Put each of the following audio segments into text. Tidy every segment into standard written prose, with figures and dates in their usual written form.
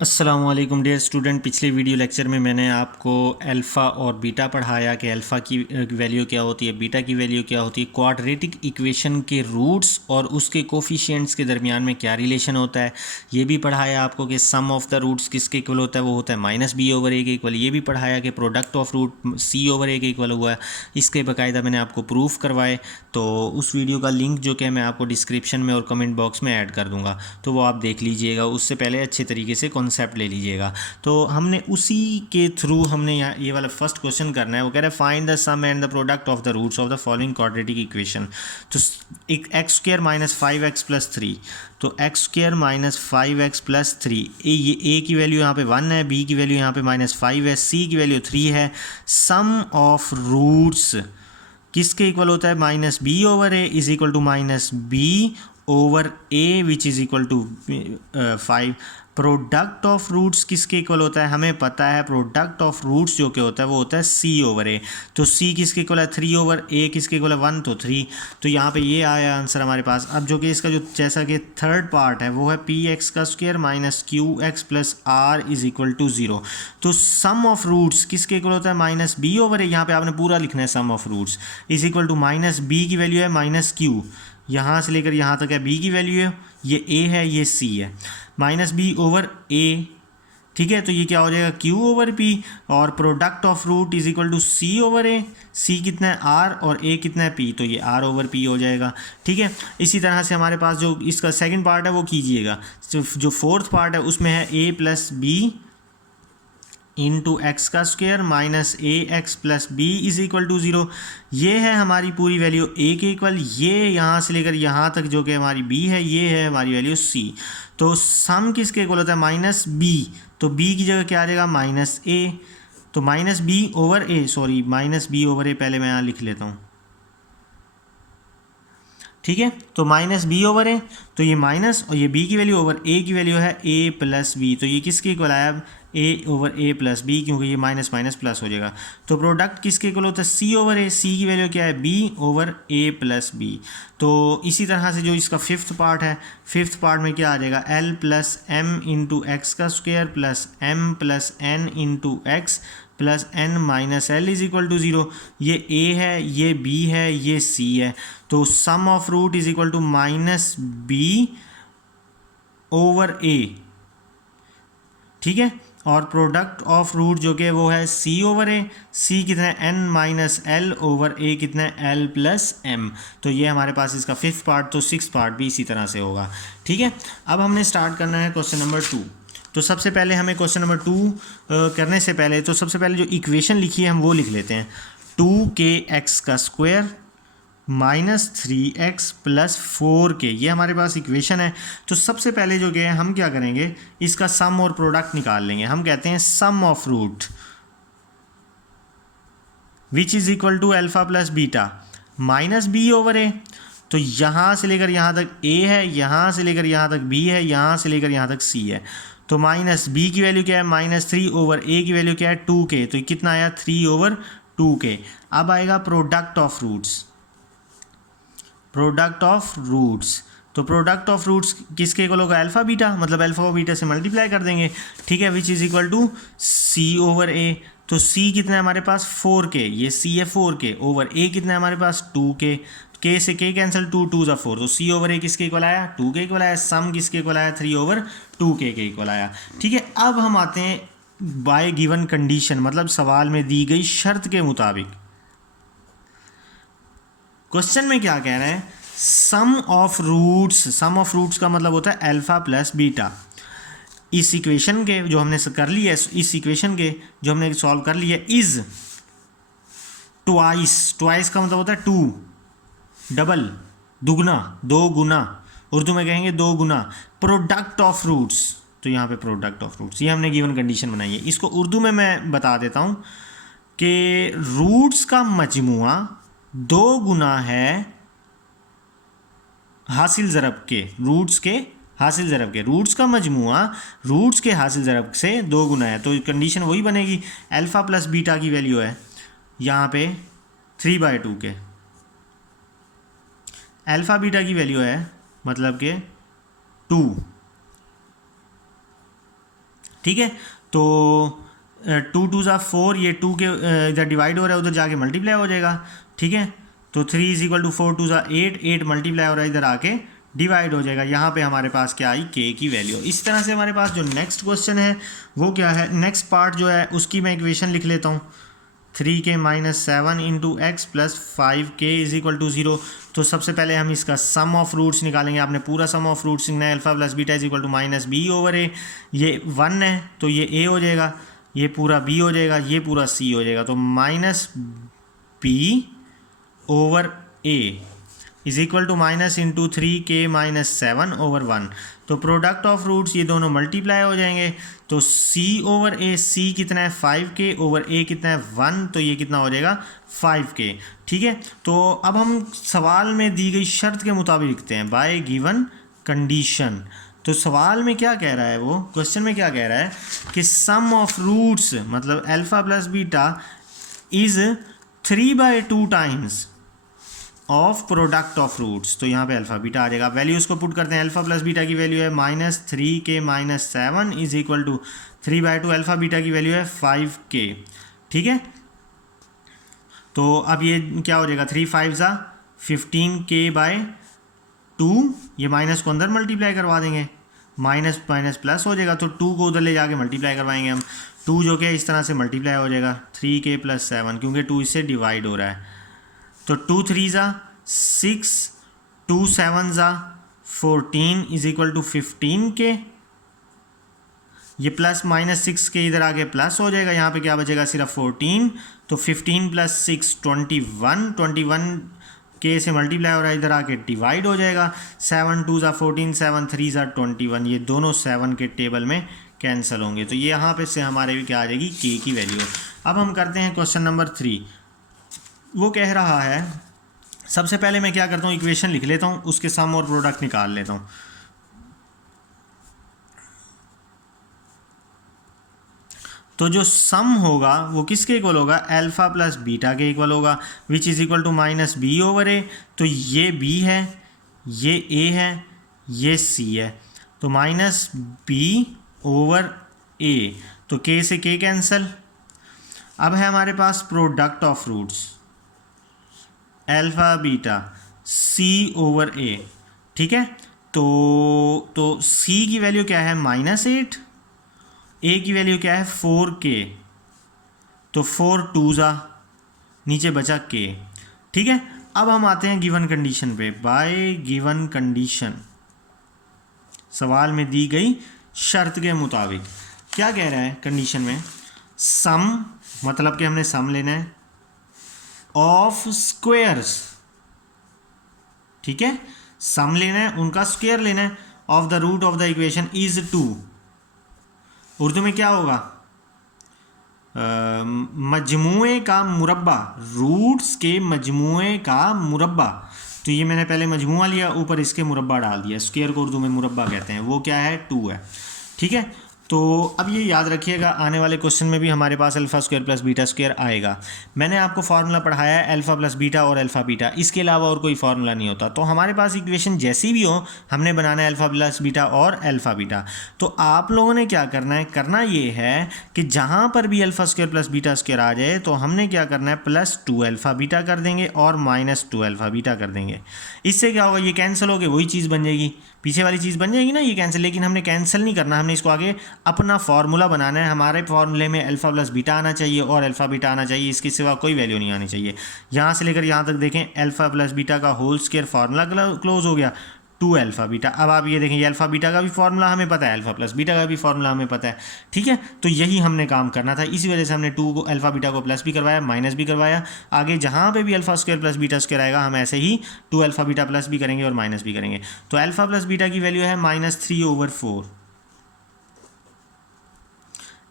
अस्सलामुअलैकुम dear student. पिछले video lecture में मैंने आपको अल्फ़ा और बीटा पढ़ाया कि अल्फ़ा की वैल्यू क्या होती है, बीटा की वैल्यू क्या होती है, क्वाड्रेटिक इक्वेशन के रूट्स और उसके कोफिशिएंट्स के दरमियान में क्या रिलेशन होता है। ये भी पढ़ाया आपको कि सम ऑफ द रूट्स किसके इक्वल होता है, वो होता है -b/a के इक्वल। ये भी पढ़ाया कि प्रोडक्ट ऑफ रूट c/a के इक्वल हुआ है। इसके बाकायदा मैंने आपको प्रूफ करवाए, तो उस वीडियो का लिंक जो कि मैं आपको डिस्क्रिप्शन में और कमेंट बॉक्स में ऐड कर दूँगा, तो वो आप देख लीजिएगा। उससे पहले अच्छे तरीके से कॉन्सेप्ट ले लीजिएगा। तो हमने उसी के थ्रू हमने यहाँ ये वाला फर्स्ट क्वेश्चन करना है। वो कह रहा है find the sum and the product of the roots of the following quadratic equation. तो एक x² - 5x + 3, तो x² - 5x + 3, ये a की वैल्यू यहाँ पे 1 है, b की वैल्यू यहाँ पे -5 है, c की वैल्यू 3 है। सम ऑफ रूट्स किसके इक्वल होता है, -b/a is equal to -b/a which is equal to 5। Product of roots किसके इक्वल होता है, हमें पता है प्रोडक्ट ऑफ रूट्स जो क्या होता है वो होता है c/a। तो c किसके इक्वल है, 3/a किसके इक्वल है, 1, तो 3। तो यहाँ पे ये आया आंसर हमारे पास। अब जो कि इसका जो जैसा कि थर्ड पार्ट है वो है px² - qx + r is equal to 0। तो सम ऑफ रूट्स किसके इक्वल होता है, -b/a। यहाँ पे आपने पूरा लिखना है sum of roots is equal to -b की वैल्यू है -q, यहाँ से लेकर यहाँ तक है b की वैल्यू है, ये a है ये c है, -b/a। ठीक है, तो ये क्या हो जाएगा, q/p। और product of root is equal to c/a। c कितना है r और a कितना है p, तो ये r/p हो जाएगा। ठीक है, इसी तरह से हमारे पास जो इसका सेकंड पार्ट है वो कीजिएगा। जो फोर्थ पार्ट है उसमें है a + b (x² - ax + b is equal to 0। ये है हमारी पूरी वैल्यू a के इक्वल। ये यहाँ से लेकर यहाँ तक जो कि हमारी b है, ये है हमारी वैल्यू c। तो सम किसके इक्वल होता है, -b। तो b की जगह क्या आ जाएगा, -a। तो -b/a, सॉरी -b/a पहले मैं यहाँ लिख लेता हूँ। ठीक है, तो -b/a, तो ये माइनस और ये b की वैल्यू ओवर a की वैल्यू है a + b। तो ये किसके इक्वल आया, a/a + b, क्योंकि ये माइनस माइनस प्लस हो जाएगा। तो प्रोडक्ट किसके इक्वल होता है, c/a। c की वैल्यू क्या है, b/a + b। तो इसी तरह से जो इसका फिफ्थ पार्ट है, फिफ्थ पार्ट में क्या आ जाएगा, l + m × x² + m + n × x + n - l is equal to 0। ये a है, ये b है, ये c है। तो sum of root is equal to -b/a। ठीक है, और प्रोडक्ट ऑफ रूट जो कि वो है c/a। c कितना है, n - l/a कितना है, l + m। तो ये हमारे पास इसका फिफ्थ पार्ट। तो सिक्स पार्ट भी इसी तरह से होगा। ठीक है, अब हमने स्टार्ट करना है क्वेश्चन नंबर 2। तो सबसे पहले हमें क्वेश्चन नंबर 2 करने से पहले तो सबसे पहले जो इक्वेशन लिखी है हम वो लिख लेते हैं। 2kx² -3x + 4k, ये हमारे पास इक्वेशन है। तो सबसे पहले जो कि हम क्या करेंगे, इसका सम और प्रोडक्ट निकाल लेंगे। हम कहते हैं sum of root which is equal to alpha + beta -b/a। तो यहाँ से लेकर यहाँ तक a है, यहाँ से लेकर यहाँ तक b है, यहाँ से लेकर यहाँ तक c है। तो -b की वैल्यू क्या है, -3/a की वैल्यू क्या है, 2k। तो कितना आया, 3/2k। अब आएगा product of roots. Product of roots, तो प्रोडक्ट ऑफ रूट्स किसके इक्वल होगा, अल्फा बीटा, मतलब अल्फा और बीटा से मल्टीप्लाई कर देंगे। ठीक है, विच इज़ इक्वल टू c/a। तो c कितना है हमारे पास, 4k, ये c है 4k, ओवर a कितना है हमारे पास, 2k। k से k कैंसिल, 2 2 = 4। तो c/a किसके इक्वल आया, 2 के इक्वल आया। सम किसके इक्वल आया, 3/2k के इक्वल आया। ठीक है, अब हम आते हैं बाय गिवन कंडीशन, मतलब सवाल में दी गई शर्त के मुताबिक। क्वेश्चन में क्या कह रहे हैं, sum of roots. Sum of roots का मतलब होता है अल्फा + बीटा। इस इक्वेशन के जो हमने कर लिया है, इस इक्वेशन के जो हमने सॉल्व कर लिया है, इज ट्वाइस। ट्वाइस का मतलब होता है 2, डबल, दुगना, 2 गुना। उर्दू में कहेंगे 2 गुना प्रोडक्ट ऑफ रूट्स। तो यहाँ पे प्रोडक्ट ऑफ रूट्स, ये हमने गिवन कंडीशन बनाई है। इसको उर्दू में मैं बता देता हूँ कि रूट्स का मजमुआ 2 गुना है हासिल ज़रब के, रूट्स के हासिल ज़रब के। रूट्स का मजमुआ रूट्स के हासिल ज़रब से 2 गुना है। तो कंडीशन वही बनेगी, अल्फ़ा + बीटा की वैल्यू है यहाँ पे 3/2 के, अल्फ़ा बीटा की वैल्यू है मतलब कि 2, ठीक है। तो 2 2 ज़ा 4, ये 2 के इधर डिवाइड हो रहा है, उधर जाके मल्टीप्लाई हो जाएगा। ठीक है, तो 3 इज इक्वल टू 4 2 ज़ा 8, 8 मल्टीप्लाई हो रहा है, इधर आके डिवाइड हो जाएगा। यहाँ पे हमारे पास क्या आई, के की वैल्यू। इस तरह से हमारे पास जो नेक्स्ट क्वेश्चन है वो क्या है, नेक्स्ट पार्ट जो है उसकी मैं इक्वेशन लिख लेता हूँ। 3k minus 7 into x plus 5k is equal to 0। तो सबसे पहले हम इसका सम ऑफ रूट्स निकालेंगे। आपने पूरा सम ऑफ रूट्स लिखना है। Alpha plus beta is equal to minus B over A. ये 1 है तो ये a हो जाएगा, ये पूरा b हो जाएगा, ये पूरा c हो जाएगा। तो minus b over a is equal to minus into 3k minus 7 over 1। तो प्रोडक्ट ऑफ रूट्स ये दोनों मल्टीप्लाई हो जाएंगे। तो c ओवर a, c कितना है 5k ओवर a कितना है 1, तो ये कितना हो जाएगा 5k। ठीक है, तो अब हम सवाल में दी गई शर्त के मुताबिक लिखते हैं, बाय गिवन कंडीशन। तो सवाल में क्या कह रहा है, वो क्वेश्चन में क्या कह रहा है कि सम ऑफ रूट्स मतलब alpha plus beta is 3/2 times of product of roots. तो यहाँ पे अल्फा बीटा आ जाएगा। वैल्यूज़ को पुट करते हैं। अल्फा प्लस बीटा की वैल्यू है minus 3k minus 7 is equal to 3/2। Alpha beta की वैल्यू है 5k। ठीक है, तो अब ये क्या हो जाएगा, 3 5 ज़ा 15k/2। ये माइनस को अंदर मल्टीप्लाई करवा देंगे, माइनस माइनस प्लस हो जाएगा। तो 2 को उधर ले जाके मल्टीप्लाई करवाएंगे हम। 2 जो कि इस तरह से मल्टीप्लाई हो जाएगा 3k प्लस 7, क्योंकि 2 इससे डिवाइड हो रहा है। तो 2 3 ज़ा 6, 2 7 ज़ा 14 इज इक्वल टू 15k। ये प्लस माइनस 6 के इधर आगे प्लस हो जाएगा, यहाँ पे क्या बचेगा सिर्फ 14। तो 15 प्लस 6 21 के से मल्टीप्लाई हो रहा है, इधर आके डिवाइड हो जाएगा। 7 2 ज़ा 14, 7 3 ज़ा 21, ये दोनों 7 के टेबल में कैंसिल होंगे। तो ये यहाँ पे से हमारे भी क्या आ जाएगी, के की वैल्यू। अब हम करते हैं क्वेश्चन नंबर 3। वो कह रहा है, सबसे पहले मैं क्या करता हूँ, इक्वेशन लिख लेता हूँ, उसके सम और प्रोडक्ट निकाल लेता हूँ। तो जो सम होगा वो किसके इक्वल होगा, अल्फा प्लस बीटा के इक्वल होगा, which is equal to minus B over A. तो ये b है, ये a है, ये c है। तो माइनस b ओवर a, तो k से k कैंसल। अब है हमारे पास product of roots, alpha beta c over a। ठीक है, तो c की वैल्यू क्या है -8, a की वैल्यू क्या है 4k। तो 4 2 ज़ा नीचे बचा k। ठीक है, अब हम आते हैं गिवन कंडीशन पे। बाय गिवन कंडीशन, सवाल में दी गई शर्त के मुताबिक क्या कह रहा है कंडीशन में, सम मतलब कि हमने सम लेना है ऑफ स्क्वायर्स। ठीक है, सम लेना है, उनका स्क्वायर लेना है, of the root of the equation is 2। Urdu में क्या होगा, मजमुए का मुरब्बा, रूट्स के मजमुए का मुरब्बा। तो ये मैंने पहले मजमुआ लिया, ऊपर इसके मुरब्बा डाल दिया। स्क्वायर को उर्दू में मुरब्बा कहते हैं, वो क्या है 2 है। ठीक है, तो अब ये याद रखिएगा, आने वाले क्वेश्चन में भी हमारे पास alpha square plus beta square आएगा। मैंने आपको फार्मूला पढ़ाया है अल्फा प्लस बीटा और अल्फा बीटा, इसके अलावा और कोई फार्मूला नहीं होता। तो हमारे पास इक्वेशन जैसी भी हो, हमने बनाना है अल्फा प्लस बीटा और अल्फा बीटा। तो आप लोगों ने क्या करना है, करना ये है कि जहाँ पर भी alpha square plus beta square आ जाए तो हमने क्या करना है, +2 अल्फा बीटा कर देंगे और -2 अल्फा बीटा कर देंगे। इससे क्या होगा, ये कैंसिल हो गए, वही चीज़ बन जाएगी, पीछे वाली चीज़ बन जाएगी ना, ये कैंसिल। लेकिन हमने कैंसिल नहीं करना, हमने इसको आगे अपना फार्मूला बनाना है। हमारे फार्मूले में अल्फा प्लस बीटा आना चाहिए और अल्फा बीटा आना चाहिए, इसके सिवा कोई वैल्यू नहीं आनी चाहिए। यहाँ से लेकर यहाँ तक देखें, अल्फा प्लस बीटा का होल स्क्वायर फार्मूला क्लोज हो गया, 2 अल्फा बीटा। अब आप ये देखें, ये अल्फा बीटा का भी फार्मूला हमें पता है, अल्फा प्लस बीटा का भी फार्मूला हमें पता है। ठीक है, तो यही हमने काम करना था, इसी वजह से हमने 2 को अल्फा बीटा को प्लस भी करवाया, माइनस भी करवाया। आगे जहाँ पे भी alpha square plus beta square आएगा, हम ऐसे ही 2 अल्फा बीटा प्लस भी करेंगे और माइनस भी करेंगे। तो अल्फा प्लस बीटा की वैल्यू है -3/4,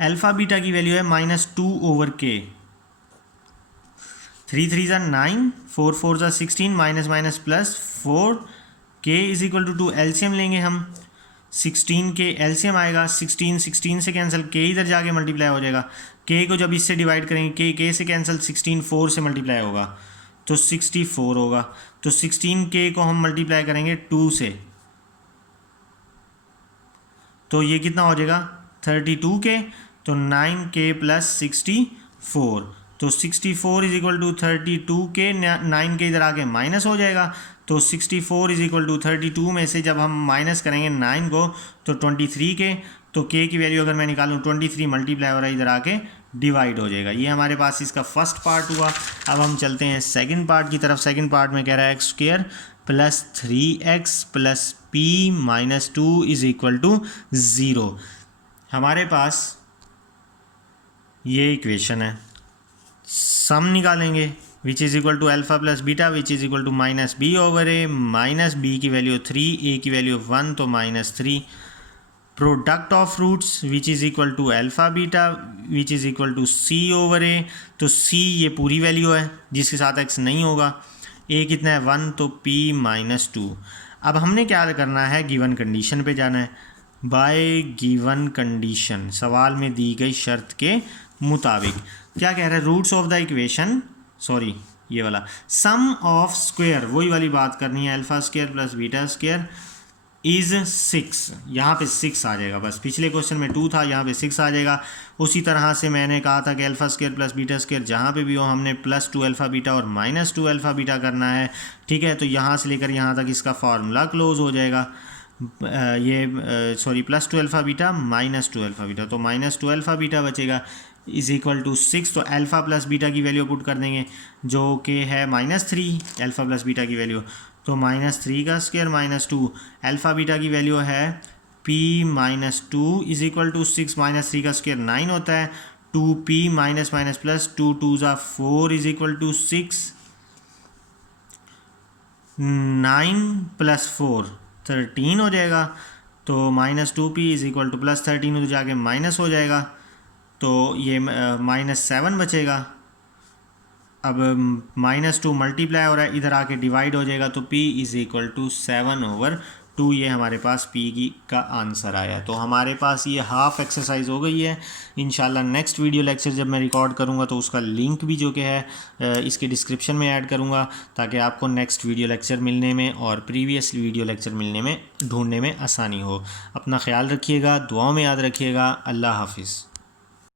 अल्फा बीटा की वैल्यू है -2/k। 3 3 ज़ा 9, 4 4 ज़ा 16, minus plus 4, k is equal to 2। LCM लेंगे हम, 16 के एलसीएम आएगा, 16 से कैंसिल, k इधर जाके मल्टीप्लाई हो जाएगा। k को जब इससे डिवाइड करेंगे, k से कैंसिल, 16 4 से मल्टीप्लाई होगा तो 64 होगा। तो 16k को हम मल्टीप्लाई करेंगे 2 से, तो ये कितना हो जाएगा 32k, तो 9k प्लस 64, तो 64 is equal to 32k, 9k इधर आके माइनस हो जाएगा, तो 64 इज इक्वल टू 32 में से जब हम माइनस करेंगे 9 को तो 23k, तो k की वैल्यू अगर मैं निकालूँ 23 मल्टीप्लाई हो रहा है इधर आके डिवाइड हो जाएगा। ये हमारे पास इसका फर्स्ट पार्ट हुआ। अब हम चलते हैं सेकंड पार्ट की तरफ। सेकंड पार्ट में कह रहा है x² plus 3x plus p minus 2 is equal to 0। हमारे पास ये इक्वेशन है, सम निकालेंगे which is equal to alpha plus beta which is equal to minus B over A, minus B की वैल्यू 3, ए की वैल्यू 1 तो minus 3, product of roots which is equal to alpha beta which is equal to C over A, तो C ये पूरी value है जिसके साथ x नहीं होगा, ए कितना है 1 तो p माइनस 2। अब हमने क्या करना है, गिवन कंडीशन पे जाना है। बाय गिवन कंडीशन, सवाल में दी गई शर्त के मुताबिक क्या कह रहा है, roots of the equation, sorry ये वाला सम ऑफ स्क्वायर, वही वाली बात करनी है, alpha square plus beta square is 6, यहाँ पे 6 आ जाएगा। बस पिछले क्वेश्चन में 2 था, यहाँ पे 6 आ जाएगा। उसी तरह से मैंने कहा था कि alpha square plus beta square जहाँ पे भी हो हमने प्लस 2 अल्फा बीटा और माइनस 2 अल्फा बीटा करना है, ठीक है। तो यहाँ से लेकर यहाँ तक इसका फार्मूला क्लोज हो जाएगा। ये plus 2 alpha beta minus 2 alpha beta, तो माइनस 2 अल्फा बीटा बचेगा इज इक्वल टू 6, तो अल्फ़ा प्लस बीटा की वैल्यू पुट कर देंगे जो कि है -3, अल्फ़ा प्लस बीटा की वैल्यू, तो -3 का स्क्वायर माइनस 2, अल्फ़ा बीटा की वैल्यू है p minus 2 is equal to 6, -3 का स्क्वायर 9 होता है, 2p माइनस माइनस प्लस 2 2 ज़ा 4 इज इक्वल टू 6, 9 प्लस 4 13 हो जाएगा, तो -2p is equal two plus 13 तो जाके माइनस हो जाएगा, तो ये -7 बचेगा। अब -2 मल्टीप्लाई हो रहा है, इधर आके डिवाइड हो जाएगा, तो p इज़ इक्वल टू 7/2, ये हमारे पास p का आंसर आया। तो हमारे पास ये हाफ एक्सरसाइज हो गई है। इंशाल्लाह नेक्स्ट वीडियो लेक्चर जब मैं रिकॉर्ड करूँगा तो उसका लिंक भी जो कि है इसके डिस्क्रिप्शन में ऐड करूँगा, ताकि आपको नेक्स्ट वीडियो लेक्चर मिलने में और प्रीवियस वीडियो लेक्चर मिलने में ढूंढने में आसानी हो। अपना ख्याल रखिएगा, दुआओं में याद रखिएगा। अल्लाह हाफिज़।